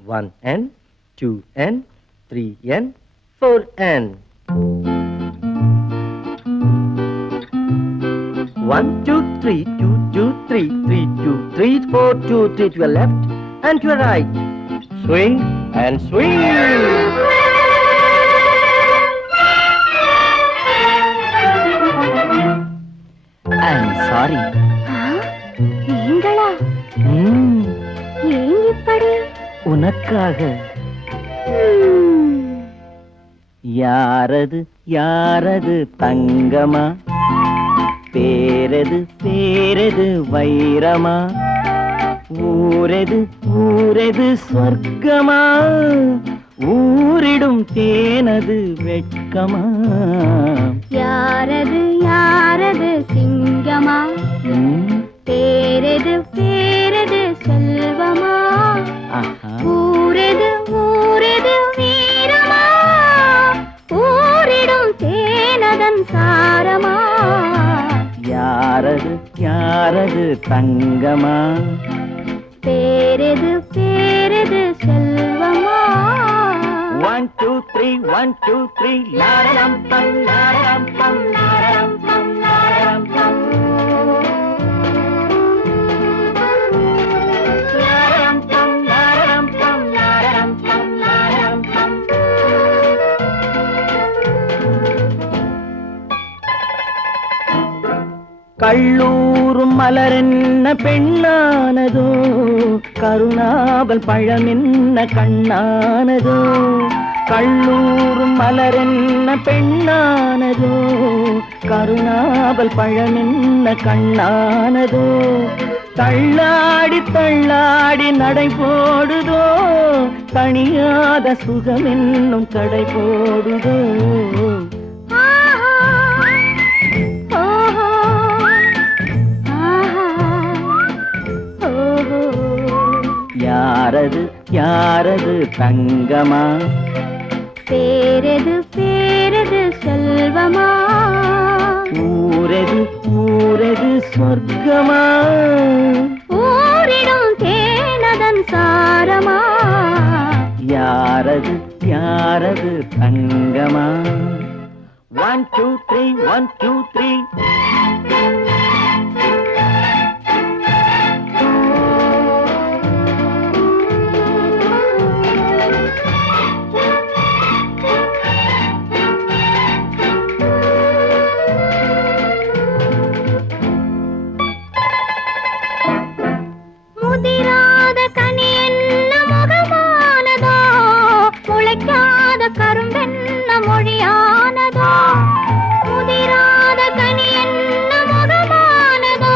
1N, 2N, 3N, 4N. 1, 2, 3, 2, 2, 3, 3, 2, 3, 4, 2, 3 to your left and to your right. Swing and swing. I'm sorry. நீங்களா? ஏன் இப்படி? உனக்காக. யாரது யாரது தங்கமா, பேரது பேரது வைரமா, ஊரது ஊரது சொர்க்கமா, ஊரிடும் தேனது வெட்கமா. யாரது யாரது சிங்கமா, பேரது பேரது செல்வமா, ஊரது ஊரது வீரமா, ஊரிடும் தேனதன் சாரமா. யாரது யாரது தங்கமா, பேரது பேரது செல்வமா. 1 2 3 1 2 3 லாரம் பம் லாரம் பம் லாரம் பம் லாரம் பம் லாரம் பம் லாரம் பம் லாரம் பம் லாரம் பம். கள்ளூரும் மலரென்ன பெண்ணானதோ, கருணாவல் பழமென்ன கண்ணானதோ. கள்ளூரும் மலரென்ன பெண்ணானதோ, கருணாவல் பழமென்ன கண்ணானதோ. தள்ளாடி தள்ளாடி நடை போடுதோ, தணியாத சுகமென்னும் கடை போடுதோ. யாரது யாரது தங்கமா, பேரது பேரது செல்வமா, ஊரது ஊரது சொர்க்கமா, ஊரிடும் தேனதன் சாரமா. யாரது யாரது தங்கமா. 1 2 3 1 2 3. முதிராத கனி என்ன முகமானதோ, முளைக்காத கரும்பென்ன மொழியானதோ. முதிராத கனி என்ன முகமானதோ,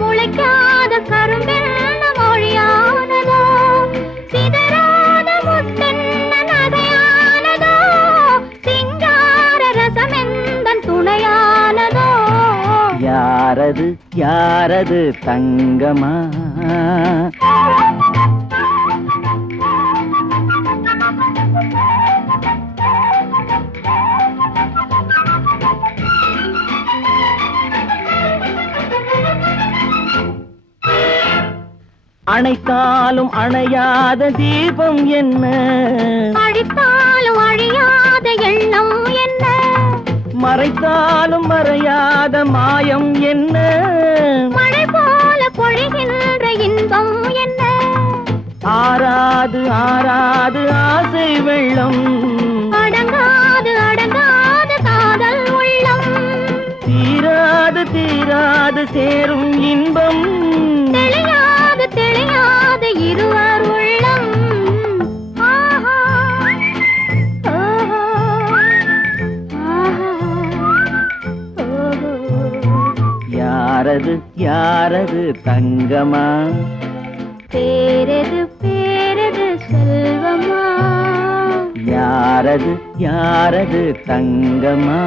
முளைக்காத கரும்பென்ன மொழியானதோ. சிதறாத முத்தென்ன நகையானதோ, சிங்கார ரசமெந்தன் துணையானதோ. யாரது யாரது தங்கமா. அணைத்தாலும் அணையாத தீபம் என்ன, அழித்தாலும் அழியாத எண்ணம் என்ன, மறைத்தாலும் மறையாத மாயம் என்ன, மழை போல பொழிகின்ற இன்பம் என்ன. ஆராது ஆராது ஆசை வெள்ளம், அடங்காது அடங்காது காதல் உள்ளம், தீராது தீராது சேரும் இன்பம், தெளியாது தெளியாது இருவர் உள்ளம். ஆஹா ஓஹோ ஆஹா ஓஹோ. யாரது யாரது தங்கமா, பேரது பேரது செல்வமா. யாரது யாரது தங்கமா.